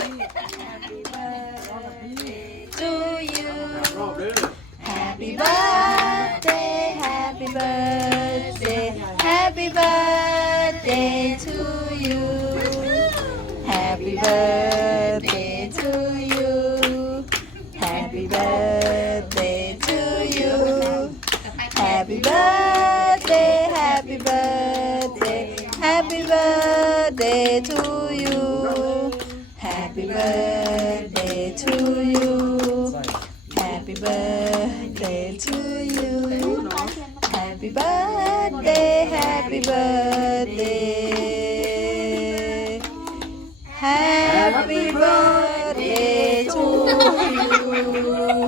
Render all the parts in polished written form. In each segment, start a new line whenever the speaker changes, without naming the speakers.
Happy birthday to you
รอบเด้อ
Happy birthday Happy birthday Happy birthday to you Happy birthday to you Happy birthday to you Happy birthday Happy birthday Happy birthday to you Happy birthday to you Happy birthday to you Happy birthday Happy birthday Happy birthday to you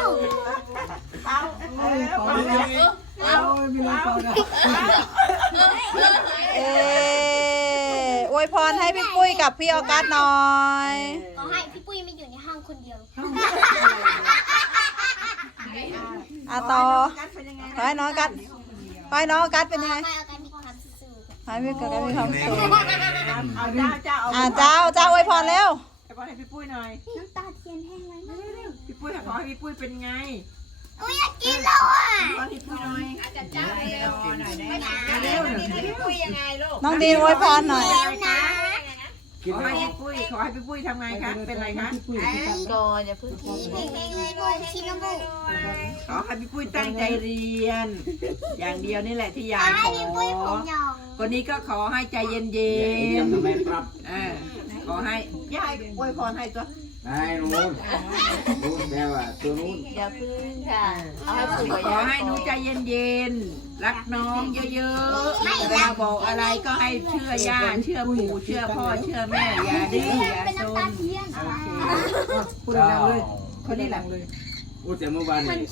อวยพรให้พี่ปุ้ยกับพี่ออกัสหน่อย
ขอให้พี่ปุ้ยไม่อยู่ในห้องคนเดียว
อาต่อขอให้น้องกัสขอให้น้องกัสเป็นยังไง
ให้อาการมีความสุข
ขอให้พี่กัสมีความสุข
เอาเจ้าเอา
เจ้าอวยพรเร็ว
ไอ้บอลให้พี่ปุ้ยหน่อย
น้ำตาเทียนแห้งไว้มาก
พี่ปุ้ยขอให้พี่ปุ้ยเป็นไง
อุ้ยอยากกินแล้วอ่ะ
ขอให้พี่ปุ้ยหน่อย
น้องดีนอวยพรหน่อย
แล้วนะ
ขอให้พี่ปุ้ยทำไงคะเป็นไรคะ
ก่อนอย่าพึ่ง
เฮงๆเลยด้วยชิโนบุ
ขอให้พี่ปุ้ยตั้งใจเรียน อย่างเดียวนี่แหละที่ยา
ข
ย
อให้
ข
พี่ปุ้ยผ
อ
มหยอง
คนนี้ก็ขอให้ใจเย็น
เยี่ยมทำไมปรับ
ขอให้ยายอวยพรให้ตัว
ได้นู้นแม่ว่าตัวนู้น
อย่าพึ่งค่ะเอาให้ปู่กับ
ขอย่
า
ให้หนูใจเย็นๆรักน้องเยอะๆเวลาบอกอะไรก็ให้เชื่อย่าเชื่อปู่เชื่อพ่อเชื่อแม่อย่าดื้ออย่า
เป็น
ซ
น้ำตาน เทียน
พูดดังเลยคนนี้หลังเลย
พูดแต่เมื่อวานนี้